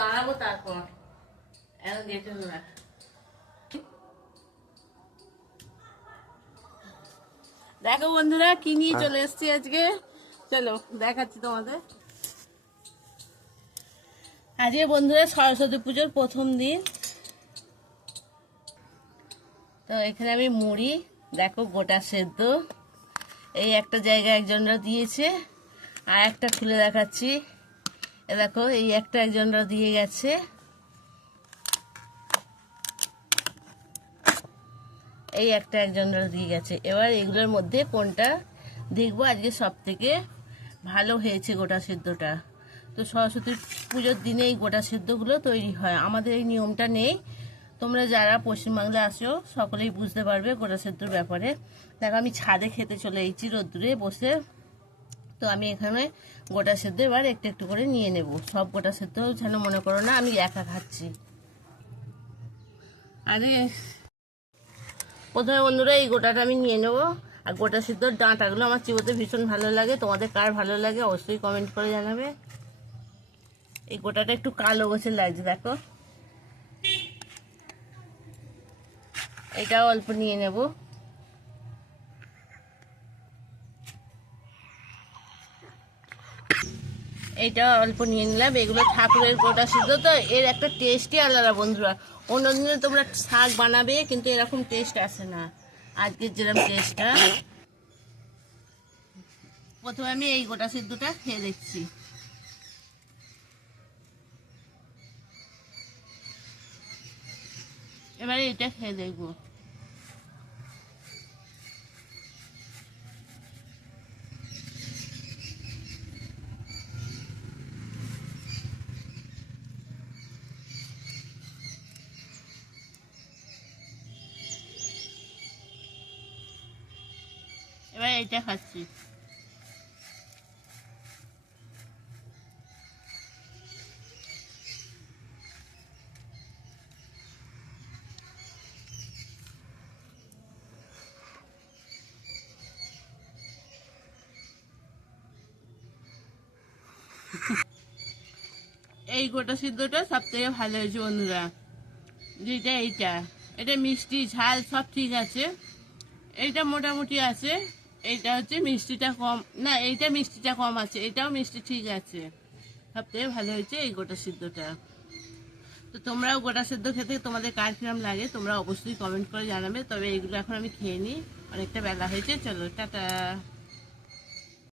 দাঁড়াবো তারপর দেখো বন্ধুরা কি নিয়ে চলে এসছি আজকে, চলো দেখাচ্ছি তোমাদের। আজকে বন্ধুরা সরস্বতী পুজোর প্রথম দিন, তো এখানে আমি মুড়ি দেখো গোটা সেদ্ধ, এই একটা জায়গায় একজনরা দিয়েছে, আর একটা খুলে দেখাচ্ছি, এ দেখো এই একটা একজনরা দিয়ে গেছে, এই একটা একজনরা দিয়ে গেছে। এবার এগুলোর মধ্যে কোনটা দেখবো আজকে সব থেকে ভালো হয়েছে গোটা সেদ্ধটা। তো সরস্বতী পুজোর দিনে এই গোটা সেদ্ধগুলো তৈরি হয়, আমাদের এই নিয়মটা নেই। তোমরা যারা পশ্চিমবাংলায় আসো সকলেই বুঝতে পারবে গোটা সেদ্ধর ব্যাপারে। দেখো আমি ছাদে খেতে চলে এসেছি রোদ্দুরে বসে, তো আমি এখানে গোটা সেদ্ধ এবার একটু একটু করে নিয়ে নেব। সব গোটা সেদ্ধ যেন মনে করো না আমি একা খাচ্ছি। আরে প্রথমে বন্ধুরা এই গোটাটা আমি নিয়ে নেবো, আর গোটা সিদ্ধর ডাঁটাগুলো আমার চিবোতে ভীষণ ভালো লাগে। তোমাদের কার ভালো লাগে অবশ্যই কমেন্ট করে জানাবে। এই গোটাটা একটু কালো গোছের লাগছে দেখো, এটাও অল্প নিয়ে নেব। এইটাও অল্প নিয়ে নিলাম। এগুলো ঠাকুরের গোটা সিদ্ধ তো, এর একটা টেস্টই আলাদা বন্ধুরা। অন্যদিনে তোমরা শাক বানাবে কিন্তু এরকম টেস্ট আসে না, আজকের যেরকম টেস্টটা। প্রথমে আমি এই গোটা সিদ্ধটা খেয়ে দেখছি। এবারে এটা খেয়ে দেখবো। এবার এটা খাচ্ছি। এই গোটা সিদ্ধটা সব থেকে ভালো হয়েছে বন্ধুরা, যেটা এটা মিষ্টি ঝাল সব ঠিক আছে, এইটা মোটামুটি আছে। এইটা হচ্ছে মিষ্টিটা কম, না এইটা মিষ্টিটা কম আছে, এটাও মিষ্টি ঠিক আছে। সব থেকে ভালো হয়েছে এই গোটা সিদ্ধটা। তো তোমরাও গোটা সিদ্ধ খেতে তোমাদের কার কিরম লাগে তোমরা অবশ্যই কমেন্ট করে জানাবে। তবে এইগুলো এখন আমি খেয়ে নিই, অনেকটা বেলা হয়েছে, চলো টাটা।